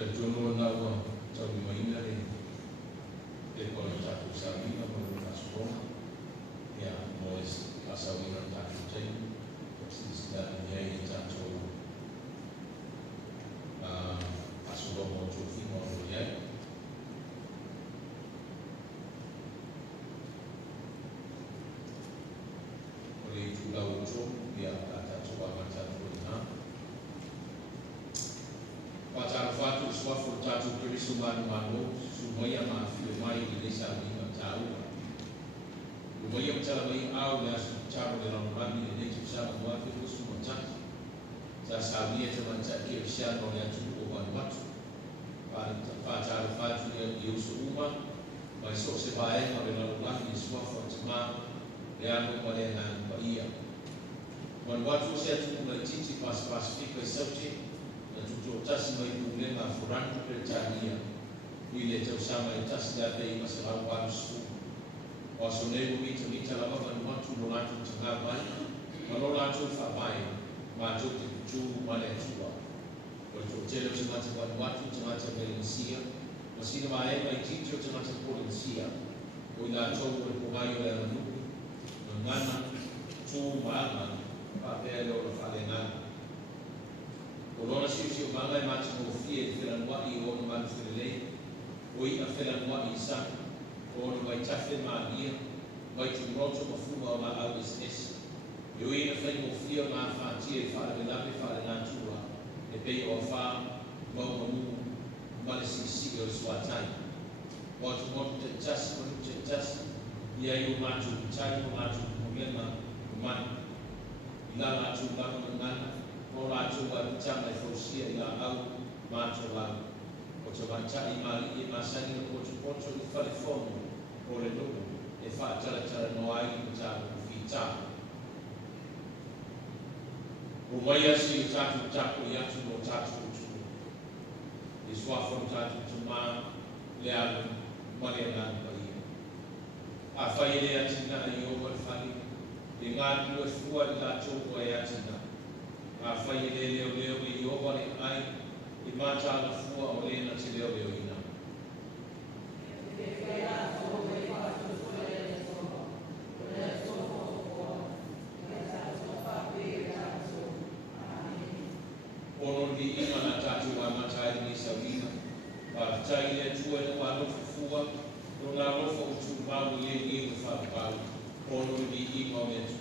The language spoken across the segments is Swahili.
Perdono na wa tau mai na e ko na tatu sabina mo na so ya moes asawina tatu tei sista ni tatu asuro mo tu fino ya ore tu la ucho ya tatu wa tatu na Pacar fatu suafu tatu kirisu manu sumaya maafi mai ilesa minga tahu. Lumaya mchala mai au na sucharo de ramani ne chusha mwafi kusu mchana. Sasa mie teman chaki shano ya tuko kwa watu. Pacar fatu ya yusu uma mai sose bae na ramani suafu tuma ya kwa na baia. Wan watu setu na titi pas fika sauti na tutotasi mai kulenga furantu pertania ile tausama itasi date imasala wasu wasonegu mita lama watu nolatu tangabai manolatu fabai majote kuchu male chua tutotele tumata watu tumata belensia masina maema ititio tumata polensia ila chogo kubayo ya nuku ngana tu maana papelo falengana Olona sisi umangai mati mofie filan wa I ono man filele oi a filan wa I sa ono vai tafe ma ia vai tu roto mafuma ma au es yoi na fai mofie ma fatie fa de la na tua e pe o fa mo mo ma sisi o swatai what te just ia yu ma tu chai ma tu problema man ila ma tu ngana Ora coba bicara fosia ila au macoba. Coba cari mali masani poco di fare fondo ore dopo e fa cara noai bicara ufita. Umaya si tatu ya tu tatu tu. Iswa from tatu cuma leal mariana bayi. Apa ile ya tina ayo berfali dengan dua fuad la coba ya tina. Fai leo I obare ai I mata la fua o lena te leo ina. Ono di ima na tatu wa mata ni sabina. Ba tai le tua le wa fua no na rofa o tu ba le ni fa ba. Ono di ima me tua.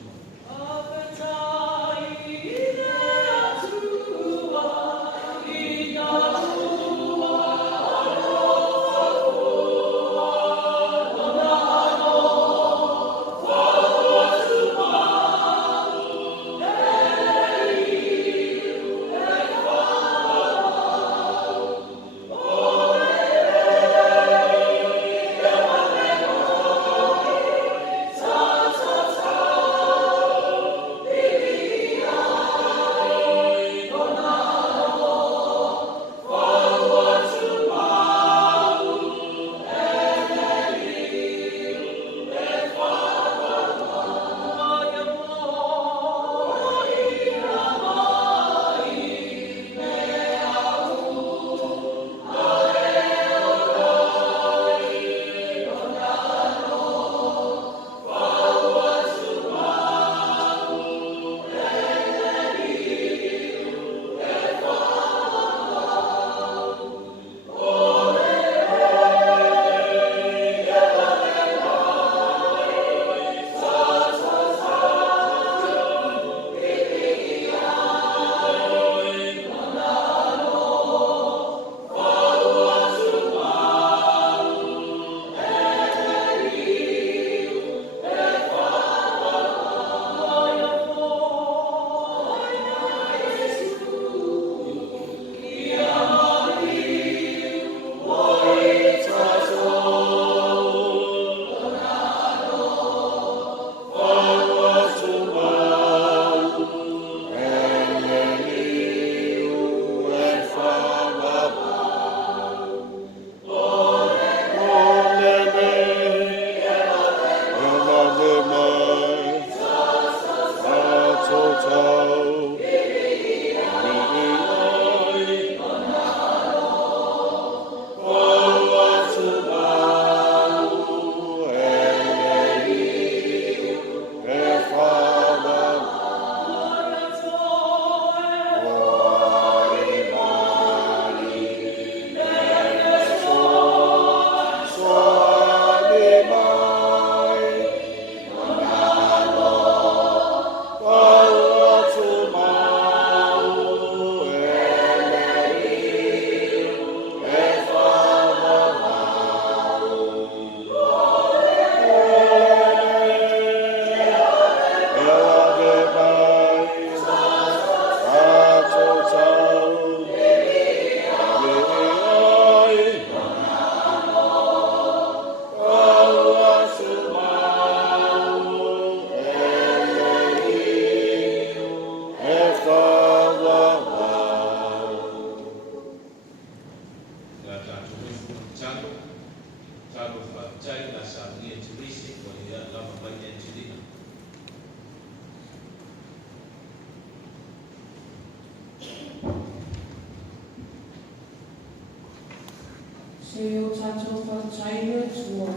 whakatai tua,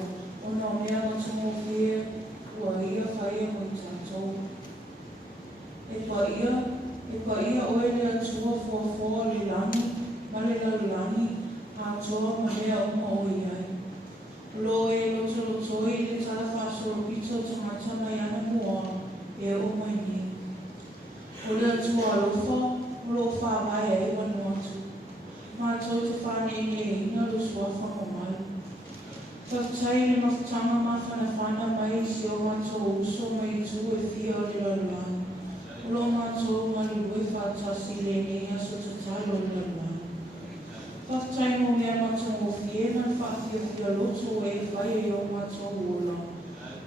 o nā mea matango whia, ua ia whaia mo i tātou. E pa ia oe lea tua fuafua le langi, ma le laulangi, a toa ma mea uma o iai. Lo e loto i le tala whaasoro pito tangata mai ana mua e o mai ni. O lea tua alofa, o lo whaamai e wanu atu. Ma tau te whane ni e ina lo suafa o mai. Whakatai le mawhatanga ma whana mai si o mato uso mai tu e fia o le laulangi. O lo mato ma le ue whatasi le ni aso tatai o le laulangi. Whakatai mo mea matongo whiena whaafia loto e whai e o matongo ola,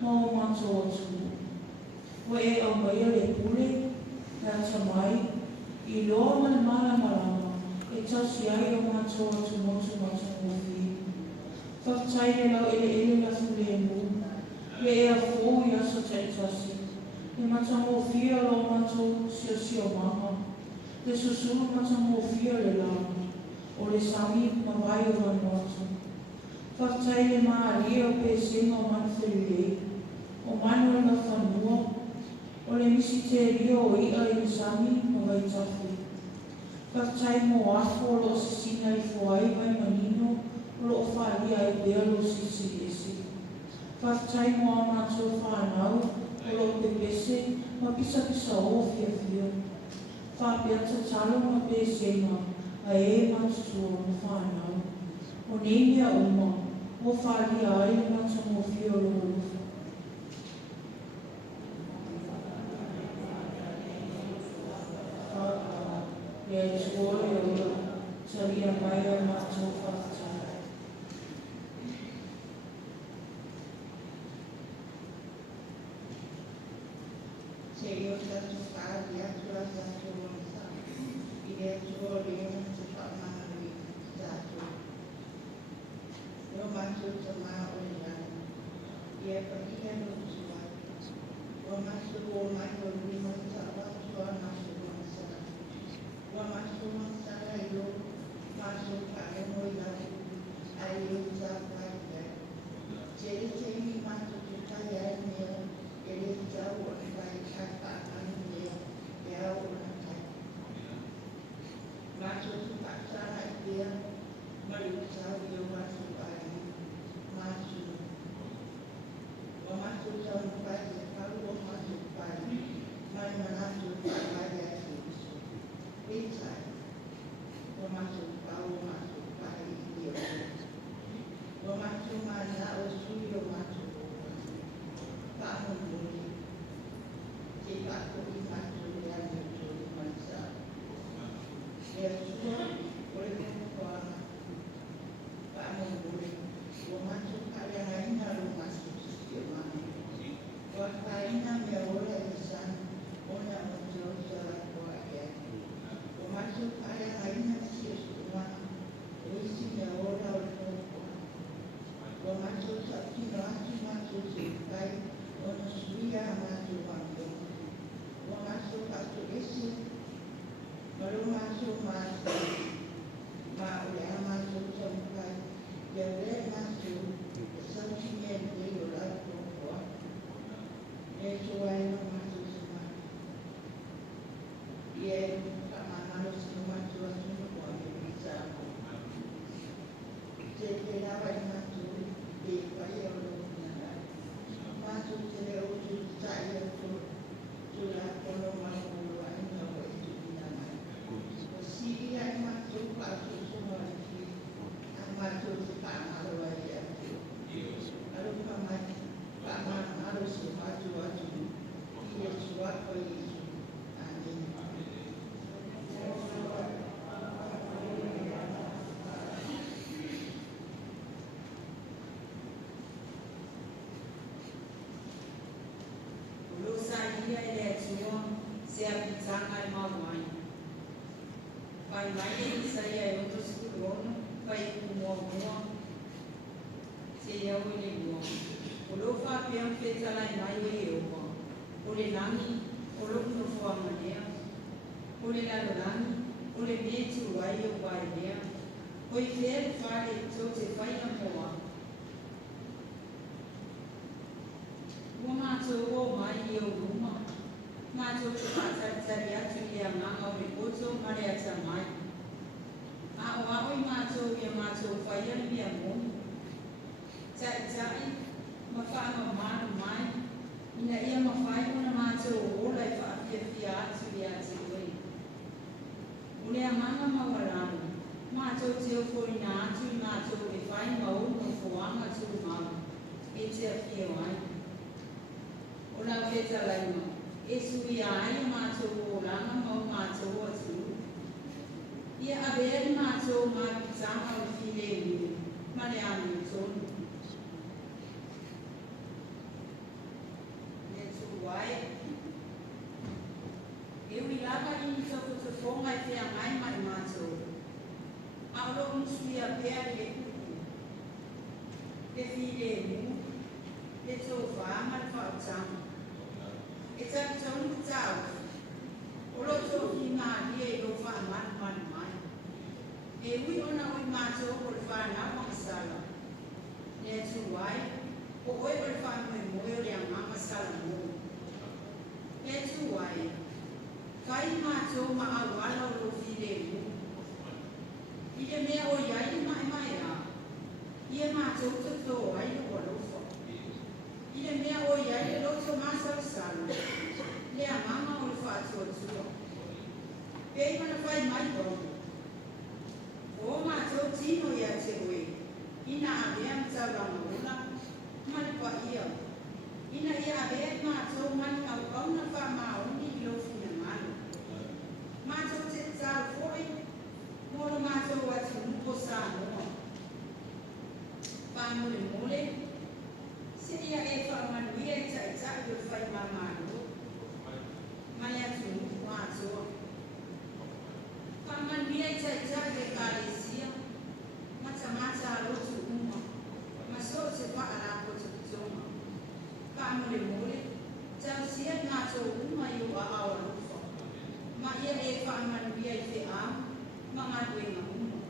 ma o matongo atu. O e au mai le pule, na tamai, i loa mana marama, e tasi ai o matongo atu motu matongo whi. Whakatai le lau ele la fule mu, le e a fōu i asa te tasi. Le matongo whi o lo matongo sio mama, le susuru matongo whi o le lama. O le sami ma vai o vanu atu. Whakatai le maaria o pe singa o manwheri o manu na whanua, o le misi te rio o ia le sami ma vai tafu. Whakatai mo afo o lo sisina i fuai mai manino, o lo whalia i bea lo sisi esi. Whakatai mo amatu o whanau, o lo pepese, ma pisa o fia. Whapiata talo ma pe singa, a e matutua mo whanau. O nei mea uma, o whali ai mata mo whio rorufa. E tuore o taria mai a mata o whakatai. Se io tatu whādi atu a tatu o nsa, i rea tuore o o matou tamā o le lani, ia pakia no tua. O matou o mai o lima tawa tua matou o masara. O matou o masara i o matou pare mo i lani, ai o tāpai ia. Te te i matou te kai ai mea, e le tau o le kai kai pākani mea, e au o na kai. Matou te pātara i pia, mari o tau i o matou o matou tau no pai te paru o matou pai, mai manatu pai ai te uso. E tai, o matou pau o matou pai i o. O matou mana o sui o matou opa. Pāmo mori, te pako i matou e ane o tōru mansa. E a sua, o le kukuana, pāmo mori, o matou kare anaina o matou. O kaina me ora e san, ona o tō sara kua e. O matou kare anaina si e sumana, o isi me ora o tō kua. O matou sakino atu matou se kai, ona suia a matou mando. O matou kato esi, maro matou matou, ma o le a matou tampai, le re matou, sakine e te o lato. E tua e no matou se mai. E e kamanalo se no matou atu no kua me pizza. Te te lava i matou, e pai e o lo kunanai. Matou te le o tu tai e tu la kono matou a ina o e tu kunanai. O siri ai matou patou sono a ki, a matou te pāmaro a i atu. Alo pamai. Pāmaro se matou atu, i e tuako i isu. Amen. O lo saia e le atua, se a pitanga e mawai. Pai mai e saia e oto sikurono, pai kumua mua, se iau e le mua. O lo whapea whetala i mai e opa. O le langi, o lo no whamanea. O le lalolani, o le mea tu wai o wai mea. O i whea le whare tau te whaina moa, mātou o mai i o ruma. Mātou te pātaritari atu i a nganga o rekoto mare ata mai. A o i mātou i a mātou whaiari i a mōni. Tai, ma whaama mānu mai, ina ia ma whai una mātou o ola i whaapia atu i a te koe. O lea manga mawarano, mātou te ofoi nā atu i mātou e whai mau no whoanga tū mau, e te awhia wai. O la weta laima, e sui ai mātou o langa mau mātou atu. Ia abeari mātou mā pitanga o while ui, mare anu tonu. Wai. E ui lava i toko te whonga i te angai mai mātou. Aolo unsui a pēr e kuku. E while e mu. E tō whaama i whaotanga. E taki tonu tau. Olo tō ki ngā ria i lo whaamanu manu mai. E ui ona ui mātou o le whanau mangasala. Ne tu wai. O oi o le whaamui moe o le angama sala mo. E tu wai, kai mātou ma awala o lo while mu. I le mea o iai mai a, ia mātou te tō ai o alofa. I le mea o iai le loto māsalasalo, le a mama o le whātua tua. Pei mana whai mai tōku. O mātou tino ia te oe, ina avea mtauranga ula, mani pa ia. Ina ia avea mātou mani au kauna wha maoni i lo fina manu. Mātou te tāu fōi, mōro mātou atu nuko sā noa. Whāmure mole, se ia e whaamanuia i tai o whai mamāru. Mai atu nuko mātou. Whaamanuia i tai e kāresia, mata alotu uma, maso te whaarako te kutonga. Whaamure mole, tau sia mātou uma i o a awa rufa. Ma ia e whaamanuia i te am, ma ngātuenga uma.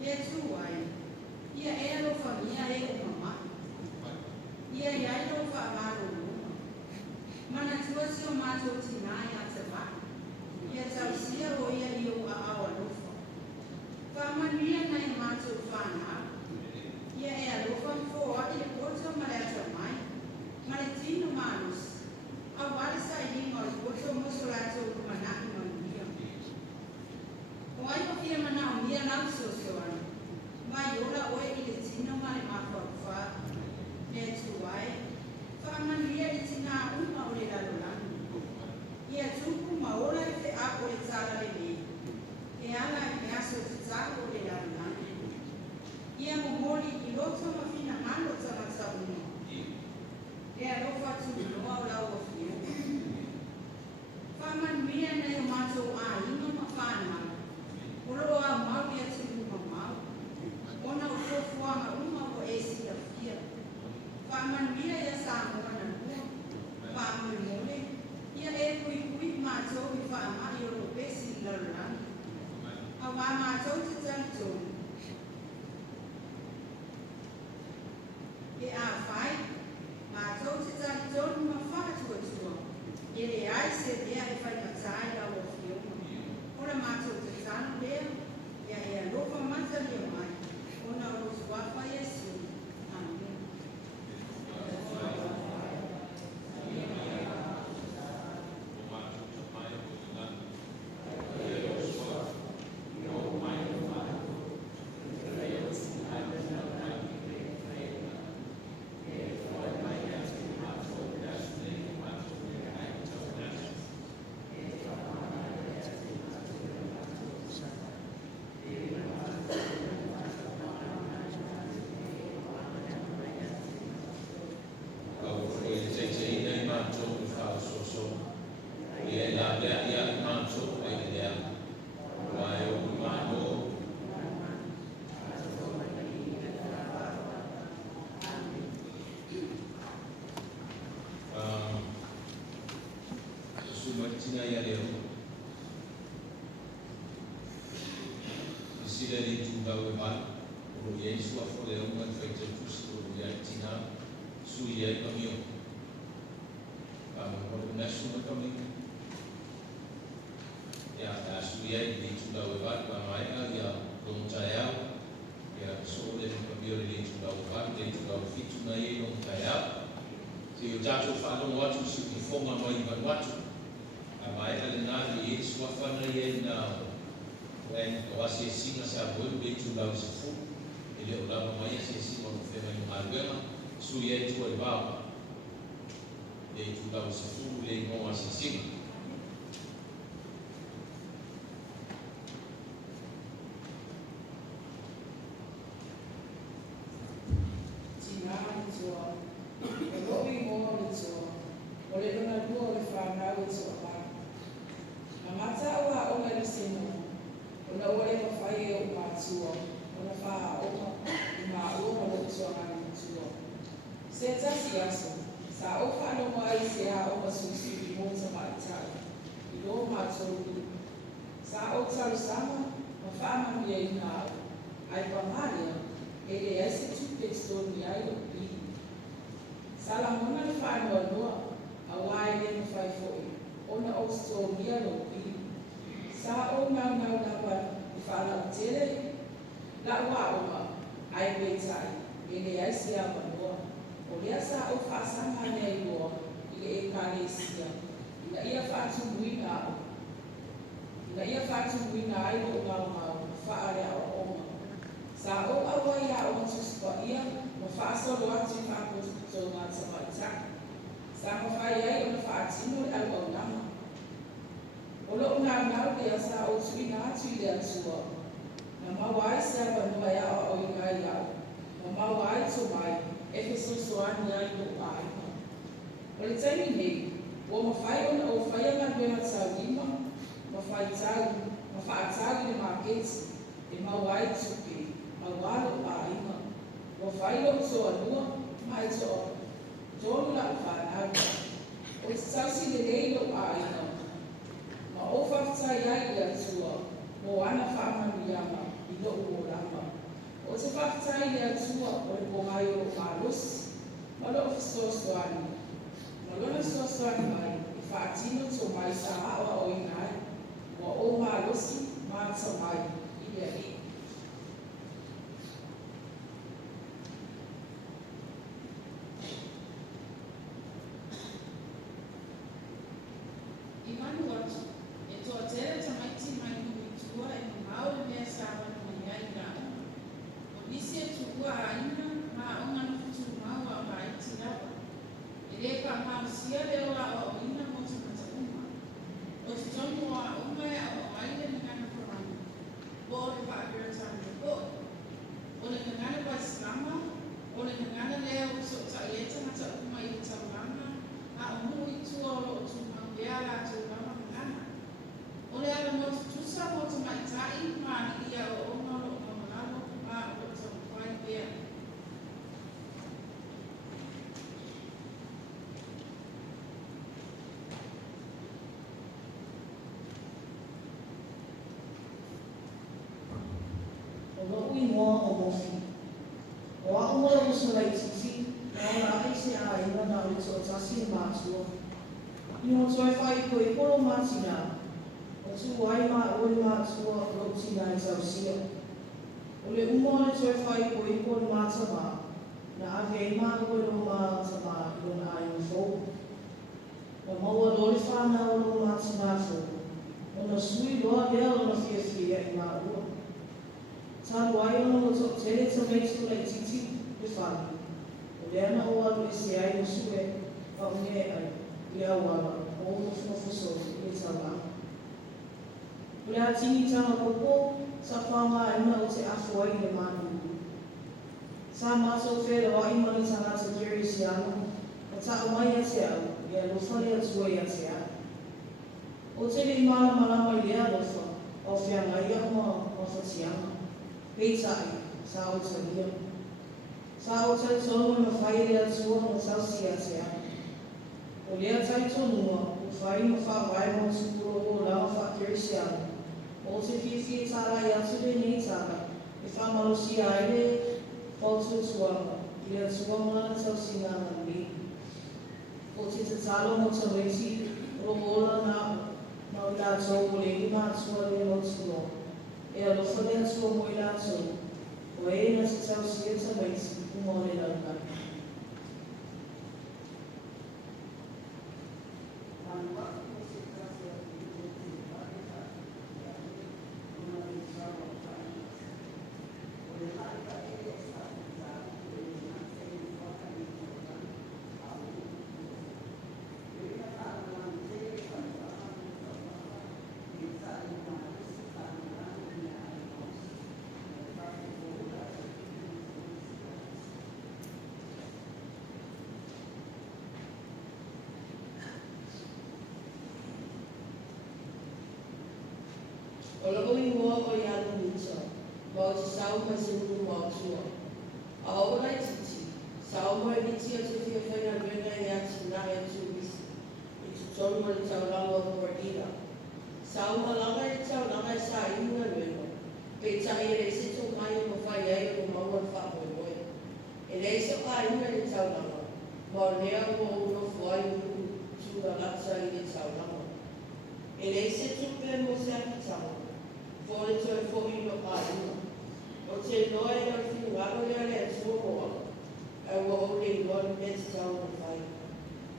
Ia tūai, ia e alo whamia e o mama. Ia i ailo whaamaro uma. Mana tuasi o mātou tina i a te waka. Ia tau sia o ia i o a awa rufa. Whaamanuia nei mātou whanau. Ia e alo whamfoa i le koto mareta mai. Mare tino manus, a wale sa inga o koto mosolato o manaki manuia. O ai o kia manao mia lau sosoan, mai ola oe i le tino mare mako wha, ne tuai, whaamanuia i tina uma o le lalolani. Ia tuku maola i te ako e tala le me, e ala i me aso te tako o le lalolani. Ia momoli i loto ma fina malo tamata uma. E a rofa tu noa o lau o fio. Whaamanuia nei o mātou a inga ma whānau. O roa a mau ia te uma mau. Ona o whofuanga uma o e si a fia. Whaamanuia ia sa moana mua. Whaamui mole. Ia e kui mātou i whaamai o lo pesi i lalurani. A wā mātou te talitonu. E a whai. Mātou te tari tonu ma whātua. E le ai se mea e whai matai lau o whioma. Ora mātou te tanu lea, ia e alofa matari o mai. Ona o rosu wawha Yesu. Amen. Tina ia leo. Sila di tungau e mal, o Yesu a fo leo ngan fai te tusi o ia tina su ia kamio. nasu mai kami. Ya, asu ia di tula webat mai ya dong caya. Ya, so le kami di tula webat di tula fitu na ye dong caya. Si jatuh fadong watu si informa mai ban watu. Mai ale na di swafana ye na when wasi singa sa boy di tula sefu. Ile ulama mai si singa no fema no arwema su ye tu e baba. E tula sefu le no wasi singa. Salamona le whanua noa, a wai le no whai foi, ona o sto mia no pili. Sa o nau nawa i whanau tere, la ua oma, ai koe tai, e le aisi a wanoa. O lea sa o whaasanga nei loa, i le e kare sia, ina ia whaatu muina au. Ina ia whaatu muina ai lo ngau mau, whaare a oma. Sa o awa ia o matuspa ia, ma whaasolo atu i whaakotu so ngā tamaita. Sa mawhai ai o na whaatino le alu au nama. O lo ngā ngau lea sa o tui ngā atu i le atua. Na mawai se a wanua ia o i ngai au. Na mawai to mai, e ke sosoani ai no aima. O le taimi nei, o mawhai o na o whaia ngā duenga tau lima, mawhai tau, mawhaatau i le maketi, e mawai tuke, mawalo aima. O whailo so anua, mai to tonu la whanau. O te tausi le leilo a ina. Ma o whaftai ai le atua, mo ana whamanu iama, i lo o rama. O te whaftai le atua, o le pongai o malos, ma lo o fisosoani. Ma lona fisosoani mai, i whaatino to mai sa awa o inai, mo o malosi, mata mai, i le ri. O i moa o mofi. O a umora o solai titi, na ora ai se a ina na o to tasi mātua. I mo toi whai koe koro mātina, o tu wai mā oi mātua o tina i tausia. O le umora toi whai koe koro mātama, na ake i mā koe no mātama i lona ai o fōu. O maua lori whāna o lo mātama fōu, o na sui loa lea o na fia fia i mā ua. Taru ai ona o tō tere ta meitu lai titi le whāni. O le ana o alu e se ai o sue, pa une ai, i awala, o o whawhoso i e tawa. O le atini tama popo, sa whanga e una o te afo ai le manu. Sa maso whera wa imani tangata kiri si anu, o ta amai a te au, i a lofale atua i a te au. O te li mara malama i le alofa, o whianga i ama o whatianga. Peitai, sa o talia. Sa o tai tonu na whai rea tua mo tausi a te au. O lea tai tonua, o whai ma whawai mo tupuro o lawa whakiri si anu. O te whiwhi tārai atu le nei tāra, e whamalosi aere, whautu tuanga, i lea tuanga na tausi ngā ngā. O te tatalo mo taweti, tātou o le ima atua le lotua. E alo whane atua mo i lātou. O e na se tau sieta mai si kuma o le lauka. O lako I mua o I anu nita, ma o te sau mai se unu ma atua. A o lai titi, sau mai niti a te fia whaina renga e ati na e atu wisi. I tu tonu ma le tau lama o Kordina. Sau ma lama e tau lama e sa inga renga. Pe tahi e le sito mai o mawhai ai o maua whapo e moe. E le iso ka inga le tau lama, ma o lea o uno fuai unu tura latsa I le tau lama. E le sito pe mo se aki tau. Fore to e fōi no kāinga. O te noe na whiu aro ia le atua moa, e ua o le iloa ni me te tau na whai.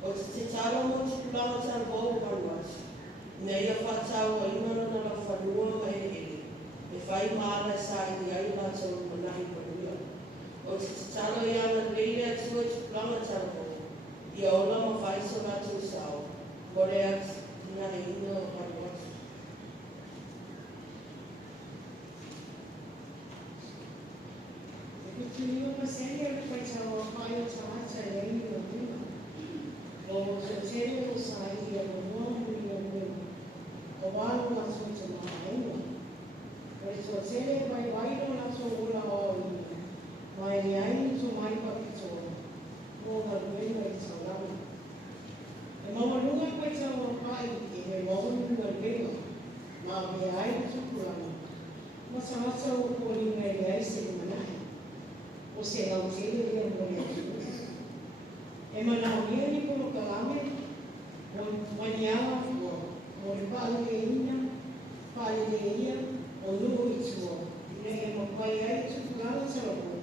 O te talo mo te kulanga tala bōu manuati, ne ia whātau o imana na la whanua mai e ele, e whai maala sa I ni ai mātou manahi panuia. O te talo ia na leile atua te kulanga tala bōu, ia ola ma whai sa mātou sao, mo le ati na he ina o manuati. Continua a série que vai ser uma paia de arte aí no mundo. O terceiro saía no mundo e no mundo. O ano na sua semana. O terceiro vai na sua ula oi. Vai aí no mai papito. O garoto vai falar. E mama nunca vai ser uma paia e mama nunca veio. Mas vai aí no curano. Mas a nossa o colinho é esse semana. O se au tele ia mo le atu. E mana o ia ni kono kalame, o waniawa o le pāle e ina, pāle e ia, o nuhu I tua. Ine e mapai ai tukurala sarako.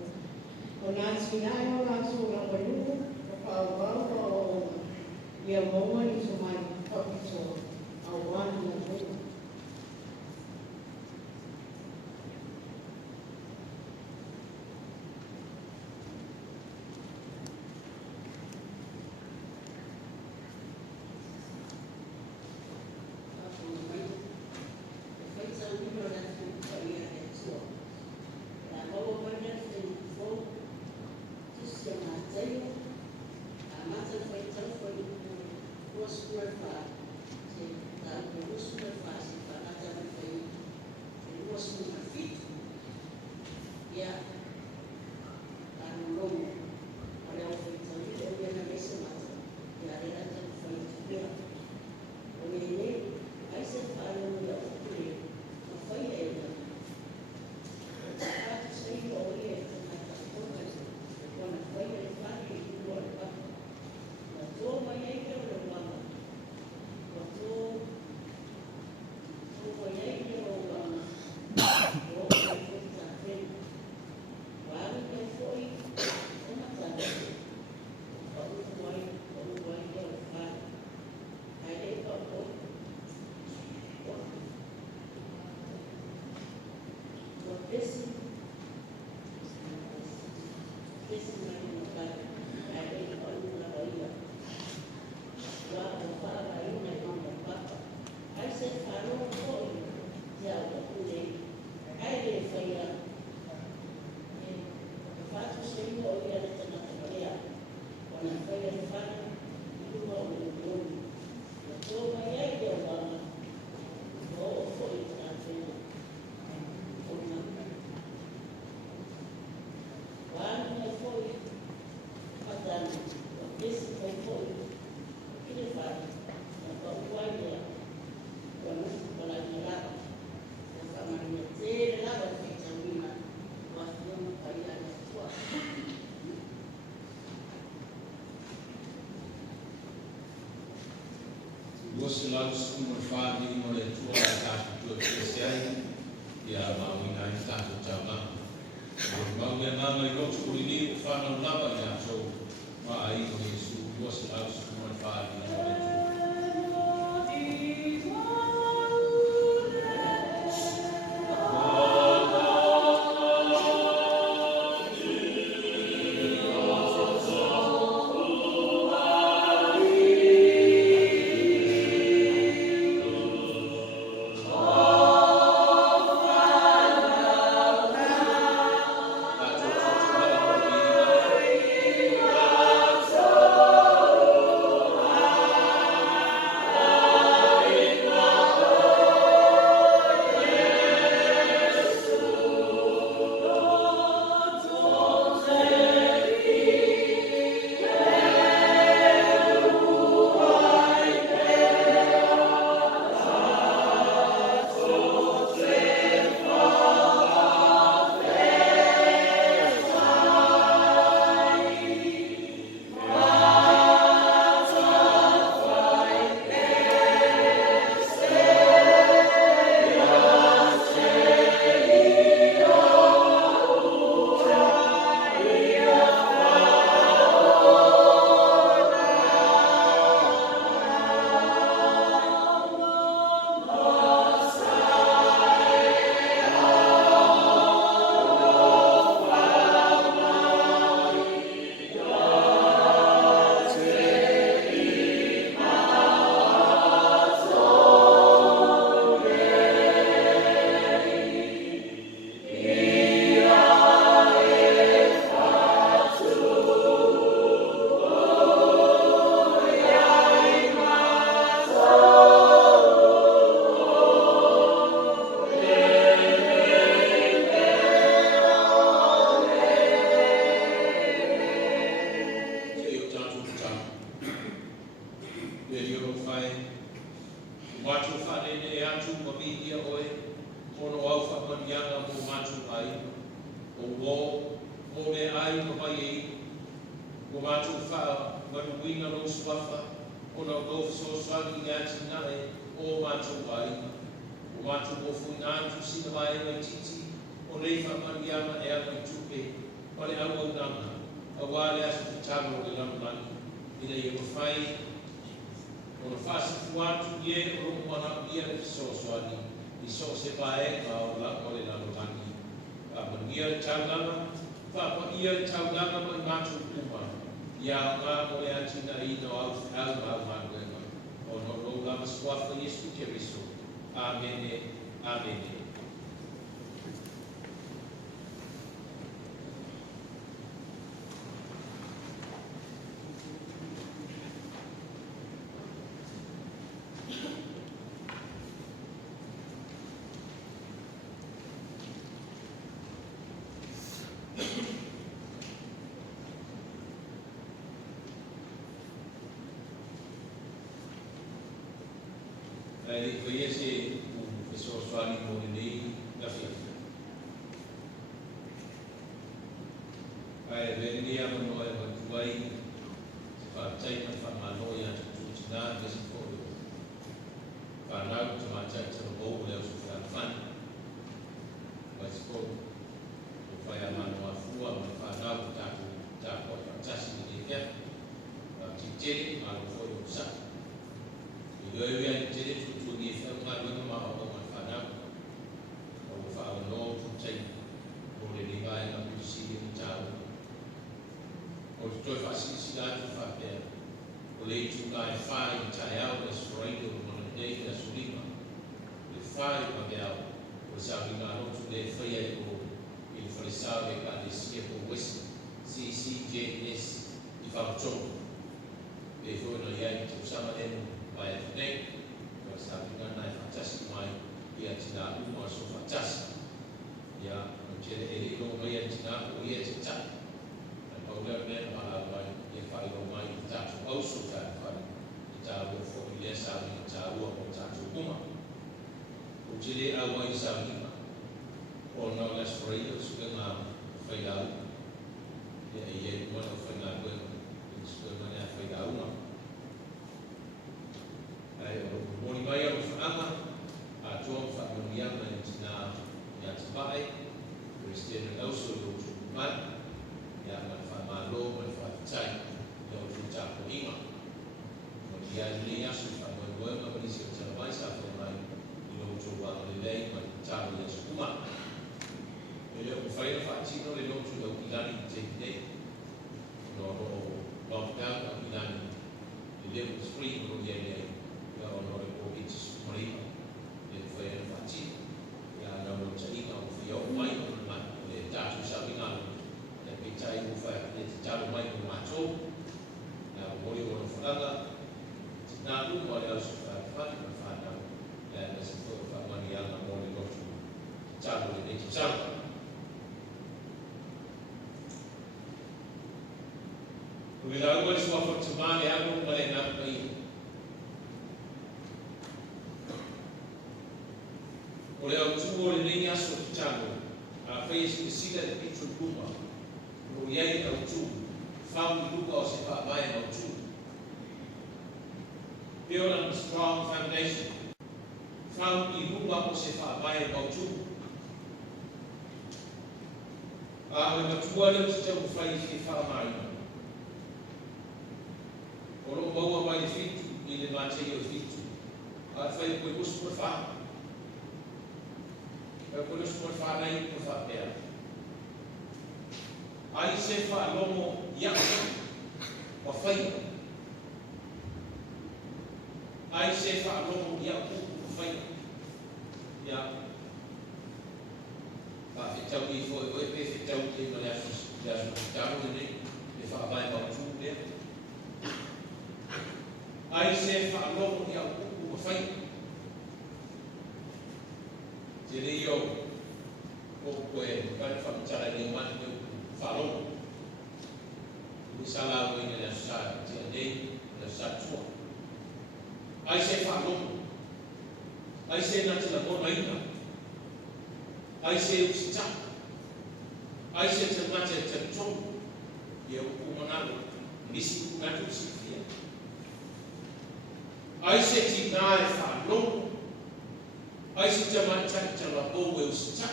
O nā tinai o rātou rapa nuhu, o pāwau o ona. Ia maua I tumai papito, au wani na nuhu. se lau se mo fa ni mo le tu la ta tu ke se ai ya ma mi na ta tu cha ma ma me na mai lo tu ni fa na la ba ya so ma ai ko Yesu mo se lau se mo fa ni mo le tu Ayo, Mama, John Familiana and Tina Yatabai, Christian and also the man, Yaman Famalo, and Fatai, no Tapo Ima. When the Alias from when one of these advice after mine, you know, to one of the day, but Tapo is Uma. You know, Fire Fatino, they don't know Pilani take day. No, lockdown of Pilani. The day was free, no, yeah, no, it's Marina. Foi fácil, ya não tinha como foi o mais normal, ele já sabia não, ele pensava em fazer, ele já o mais normal, ya o boi o falava, na rua olha os faz, mas se for para maniar na mão de outro, já o ele já o que dá agora só para tomar é algo para enganar aí. O leo tuo le nei aso tano a fez que siga de picho kuma o yai au tu found luka o se fa vai au tu build on a strong foundation found I luka o se fa vai au tu a o matua le te o fai se fa mai o lo boa vai fitu I le mate o fitu a fai ko us por fa por isso por falar aí por fazer aí se fala lomo ya o fai aí se fala lomo ya o fai ya a ficar o foi o EP ficar o que não é já já o nem de falar vai para o tudo aí se fala lomo ya o fai jadi yo pokoknya kan cara ni mana tu falong misalnya aku ini ada satu jadi ada satu ai se falong ai se nanti la bon maina ai se usita ai se temate temtom ya ukumanalu misi kunatu sifia ai se tinai falong ai se temantan telapou eu sita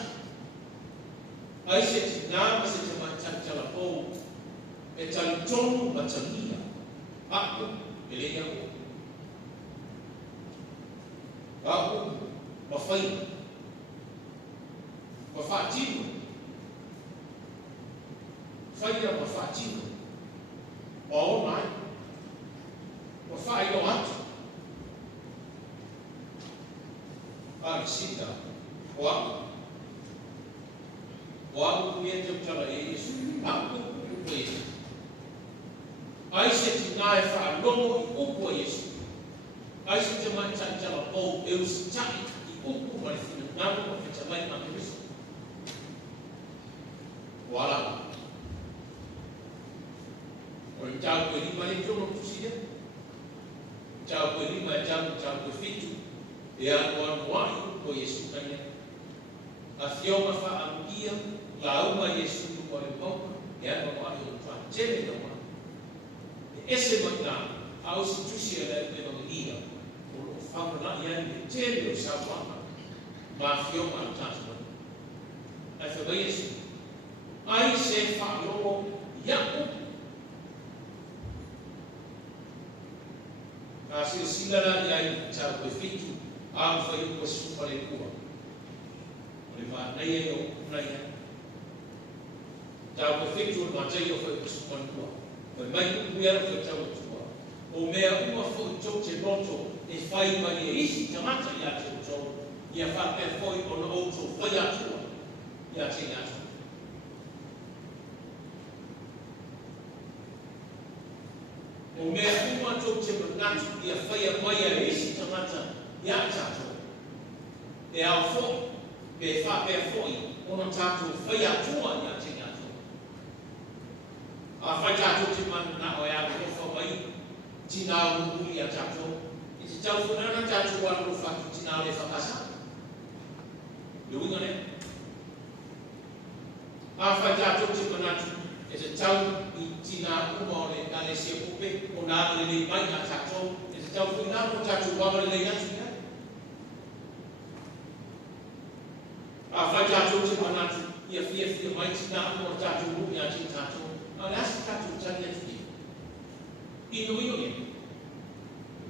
ai se tinama se temantan telapou e tantono matamia aku ele aku mafai mafatino faia mafatino all night mafai no ato sita o aku punya cara Yesus aku punya ai se tinai fa lomo upo Yesus ai se te mancha cara o eu sai upo mas não não fecha mais na Cristo wala o tau ko ni mali jono kusida tau ko ni ma tau ko fitu e a one ko Yesu kanya a fioma fa amuia la uma Yesu ko le pau e a ko o fa tele no ma ese mata au situsia da de no dia o fa na ya ni tele o sa fa ma fioma tanto a fa Yesu ai se fa lomo ya a se sinara ya ta ko fitu a foi o super equa o va nei o nei ta ko fitu ma te o foi o super equa o mai ku era foi ta o tua o mea uma foi to te bonto e fai mai e isi tamata ya te o ia fa pe foi o no outro foi a tua ia te ya o mea uma to te bonto ia fai mai e isi tamata ya tato e ao foi pe fa pe foi ono tato foi a tua ya te tato a fai tato te man na o ya ko fa mai tina u ya tato e te tau na tato wa no fa tina le fa pasa lu ngone a fai tato te manatu e te tau I tina u mo le dale se pupe o na le mai na tato e te tau na mo tato wa le ya fia mai tina mo tatu ru ya chi tatu. Alas tatu tanya ti. Ino ye.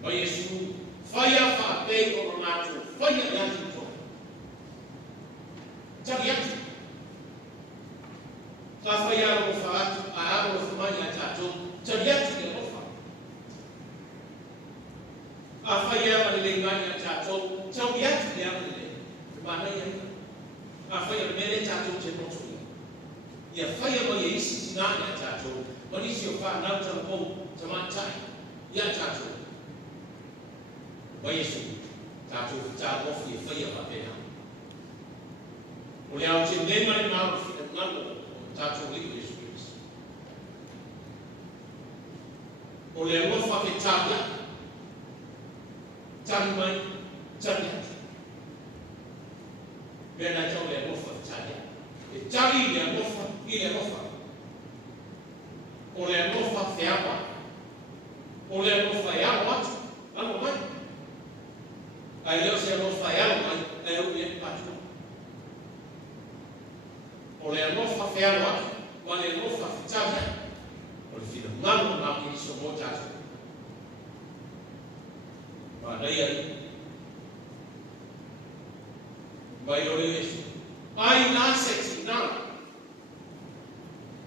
Ba Yesu faya fa pe o natu. Faya ya ti to. Jadi ya. Ka faya ro fa a ro fa ya tatu. Jadi ya ti ro fa. A faya ma le nganya tatu. Jadi ya ti ya le. Mana ya. A faya mere tatu je no. Ya faya mo ye isi sinanya tatu. Oni si fa na tampo tamatai. Ya tatu. Ba Yesu tatu ta ofi faya ma pena. Olha o que nem mais mal tatu li Yesu Cristo. Olha o fa que tabia. Tabi mai tabia. Bena tau le o fa tabia. E tabi le o fa ile o fa. Olha o fa feaba. Olha o fa ya wat. Ano mai. Aí eu sei o fa ya mai, eu me patu. Olha o fa feaba, olha o fa tabia. Olha filho, mano na que isso mo tatu. Daí vai olhar isso. Ai nasce não.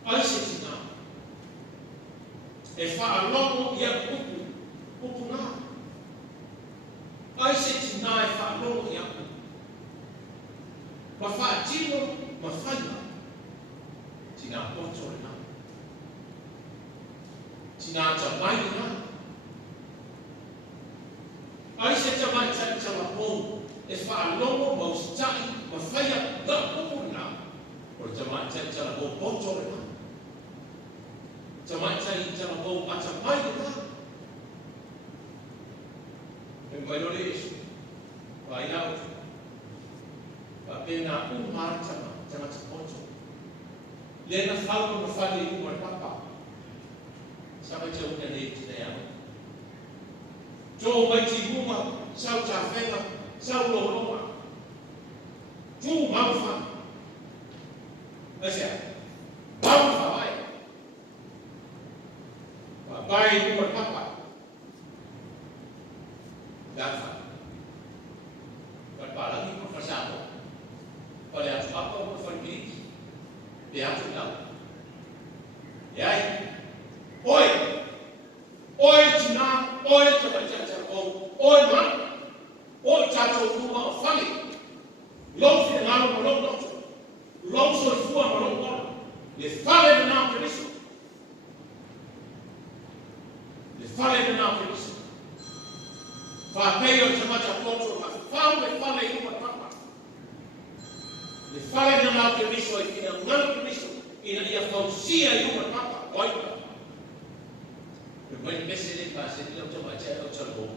Ai se não. É fa logo e a pupu não. Ai se não é fa logo e a pupu. Mas fa tino, mas falha. Tina ponto não. Tina jamais não. Ai se chamai chai chala bom, e fa longo mos chai, ma faia da pupuna. Por chamai chai chala bom ponto na. Chamai chai chala bom ma chamai da. E vai lo isso. Vai lá. Va pena mar chama ponto. Lena falo no fale uma papa. Sabe que eu nem sei. Cho mai chi uma sao cha fena sao lo lo ma chu mau fa asia mau fa vai ni một papa dan fa pa la ni ko fa sa ko pa le atu apa ko fa ni de atu la ai oi tina oi cha oi man oi cha cho tu ma fali lo fi na lo so fu ma lo le fale na Cristo fa peio chama cha ponto ma fa le fale yu ma papa le fale na Cristo e ina na Cristo ina ia fausia yu ma papa oi when message pass it to my child to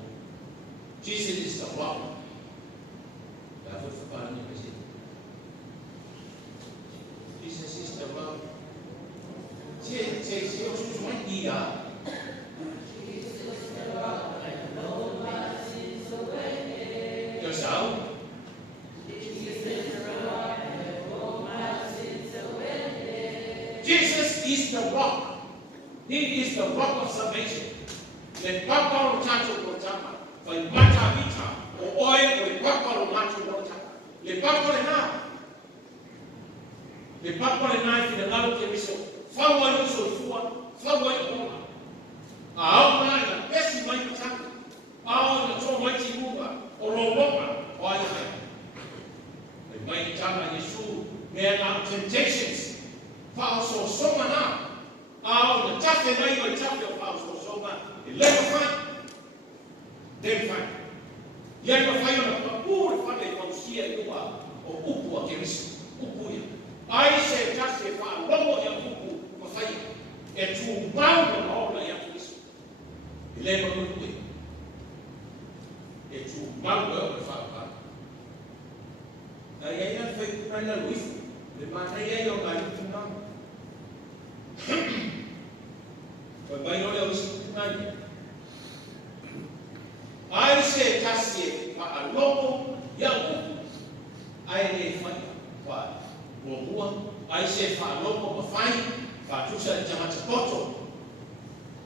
Jesus is the rock. That was the part of the Jesus is the rock. Jesus is one year. Jesus is the rock, and no man sins away. Yourself? Jesus is the rock, and no man sins away. Jesus is the rock. He is the rock of salvation. Le papa lo chacho lo chama. Fai mata vita. O oe o le papa lo macho lo chama. Le papa le na. Le papa le na fina ngalo ke miso. Fa wa yo so fua. Fa wa yo homa. A na na pesi mai chama. A na to mai ti muga. O lo loma. O ai ai. Le mai chama Yesu. Me na temptations. Fa so soma na. The chapter na hiyo chapter of house kusoma ile kufanya demfanya yeye kufanya na kupuri pale kwa usia kwa upu wa Kristo upu ya aisha chapter fa roho ya upu kufanya etu bango na obra ya Kristo ile kwa etu bango ya kufanya na yeye anafanya na Luis de maana yeye yoga Vai olhar o escutamento. Aí você está se falando e a aí ele vai para boa ai se whāloko ma whai, whātusa i tamata poto,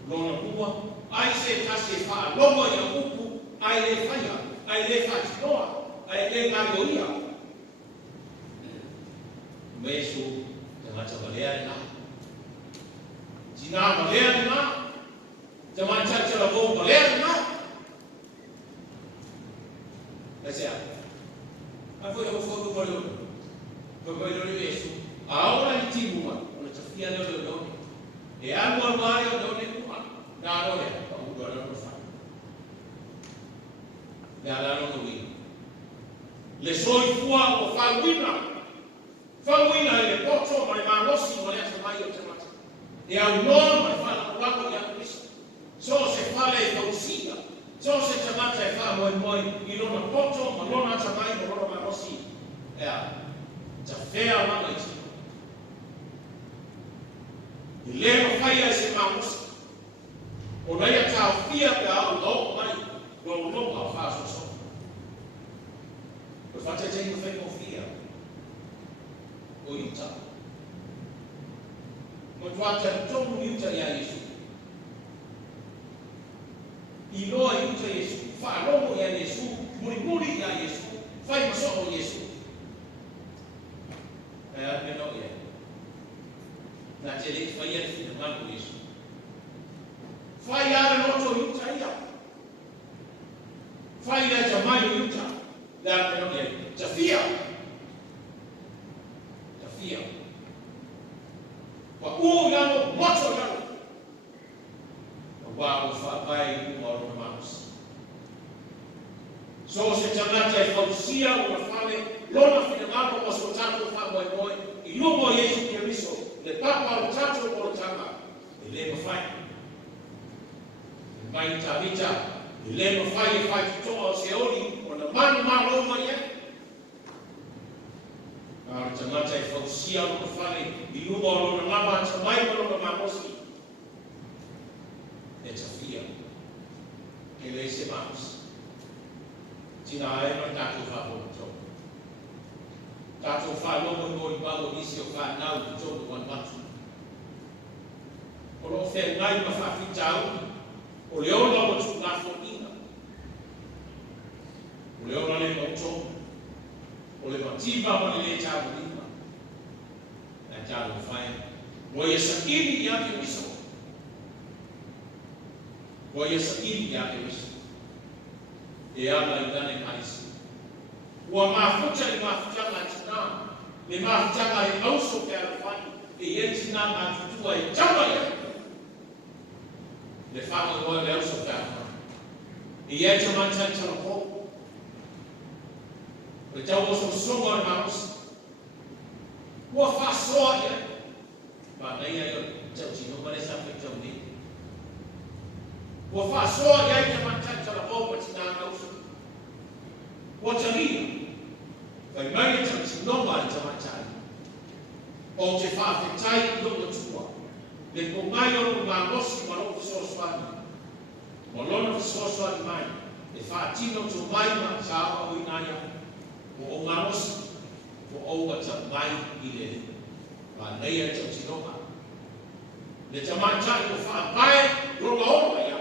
lona kua, ai se tase whāloko i a upu, ai le whaia, ai le whātinoa, ai le ngāioia. Mesu, tamata malea ni nā. Tina malea ni nā, tamata tala vō malea ni nā. Kasi apa? Apa yang kau perlu? Kau perlu ni Yesus. Awak ni timu mana? Orang cakap ni orang doni. Yang orang mana orang doni pun, dah doni. Kamu dua orang bersama. Dah orang doni. Lesoi fua o fawina. Fawina ile poto mali malosi mali asemayo chamata. Dia unon mali fala wako ya Kristo. So se fala ifausia. So se chamata e fa moi ilona poto malona chamai malona malosi. Ya. Chafea mama iti. Ileno faya se mamusi. Onaya tafia pe au lo mai lo pa fa so. Fate tenho fé confia. O yuta. Muito até todo yuta ya Yesu. Ilo yuta Yesu. Falou ya Yesu. Muri ya Yesu. Fai maso Yesu. Menok ya. Na jadi fai ya dengan Yesu. Fai ya loto yuta ya. Fai ya jamai yuta. Dan menok ya. Jafia. Wa yang moto yang. Wa ufabai orang manusia. So sejauh saya fausia urafale lona finamano wasotato fa moi ilumo Yesu Kristo le papa utato por chama ile mafai mai tabita ile mafai to seoli ona mano malo moye Chamata e fausia o fale i lumo o na lama chamai o na mamosi e tafia ke le se mas tina e no tato fa o to tato fa lo mo i ba o isi o fa na o to o wan matu o lo fe ngai ma fa fitau o le o lo tu na fo ina o le o le mo to o le mativa o le tau lima na tau fai o ye sakini ya ke miso o ye sakini ya ke miso e ala idane kaisi o mafuta na tina le mafuta e auso ke alfani e ye tina na tutua e chama ya le fama o le auso ke alfani e ye chama chama ko Então os somos irmãos. O faço é, mas daí eu já te não parece a feita um dia. O faço é que manter aquela roupa de dar ao sul. O tali, vai mais de não vai te manter. Ou te faz feita no tua. De como maior uma moça para o seu suami. O lono seu suami mai. De fatino tu mai ma chava o inaya. O ngamos o o ta mai ile ba nei ta tinoka le tamacha o fa pai ro o ya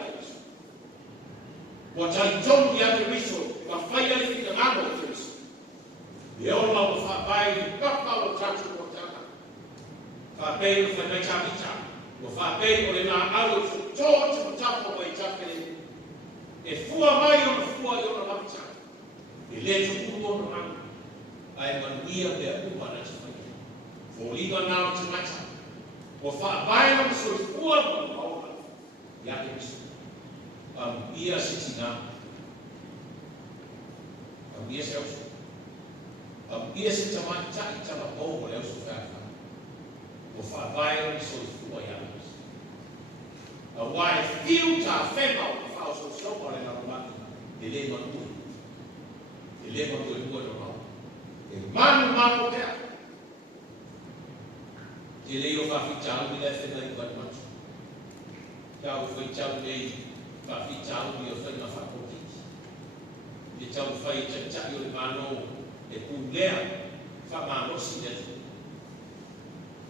o ta jom ya ke miso ba fai ya fi na mo ke miso e o la o fa pai pa pa o ta o ta fa pai o fa na cha mi cha o fa pai o le na alo to ta ko mai cha ke e fua mai o fua o na cha ele tu ko no an ai manuia pe u para te fai foliga na te mata o fa vai no so fua no ya ke isso ia se tina ia se ia se tama cha cha ba o le so fa o fa vai no so fua ya a wai filta fema o fa so para na ba ele manu ele manu e no mano te ele eu fa fichar o deve ter aí quando mais já o foi tchau dei fa fichar o eu foi na faculdade de tchau foi tchau o mano e pulea fa mano se deve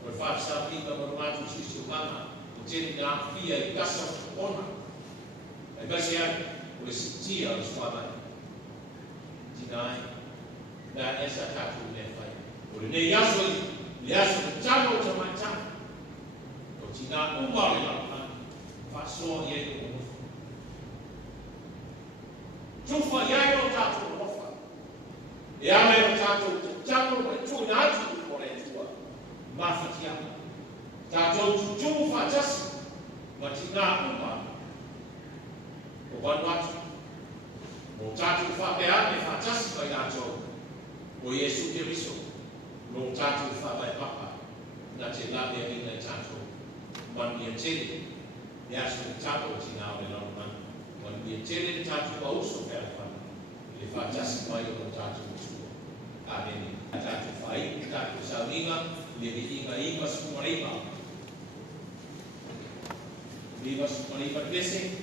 O le whaafsawhinga mo matu sisi umanga, o tēni ngā whia I kasa ona. E kasi ai, o le sitia o le swamai. Tinai, nā esa tātou ne whai. O le nei aso le tano o tamatana. O tina uma le lapana, whaasoa I e o mofa. Tufa iai o tātou mofa. E ame o tātou te tano me tui nātu o le tua. Mawhatiama. Tātou tutu whaatasi, ma tina uma. O wanuatu. O tātou whapeane whaatasi mai nātou. O Iesu Kiriso. No tātou whapai papa. Na te lawe a ina tātou. Manu ia tele. E aso te tātou tina o le lau manu. Manu ia tele tātou a uso pēr whanu. Le whaatasi mai o tātou usua. Amen. Tātou whai, tātou sauninga, le inga sumarima. Viva sumarima blessing.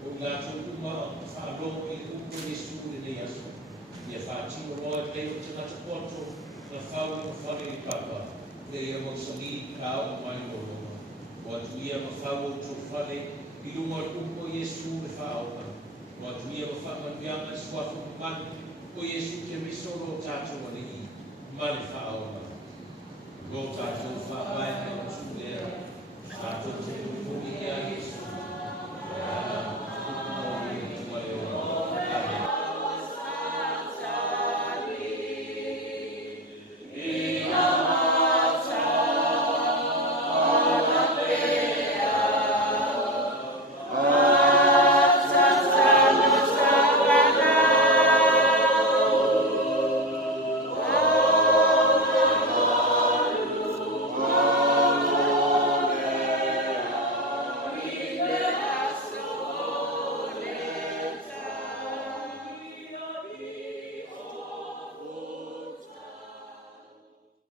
O ngā tūtuma whārongo i upo Jesu i nei aso. Ia whātino roa te o te ngata poto na whau i mwhane i papa. Le ia mo sangi kāo mai o roa. O atu ia ma whau o tō whane i runga upo Jesu i whaoka. O atu ia ma whamanuianga swafu manu o Jesu ke misoro o tātou ane i. Mane whaoka. Go tātou whaai o tūlea. Tātou te upo i a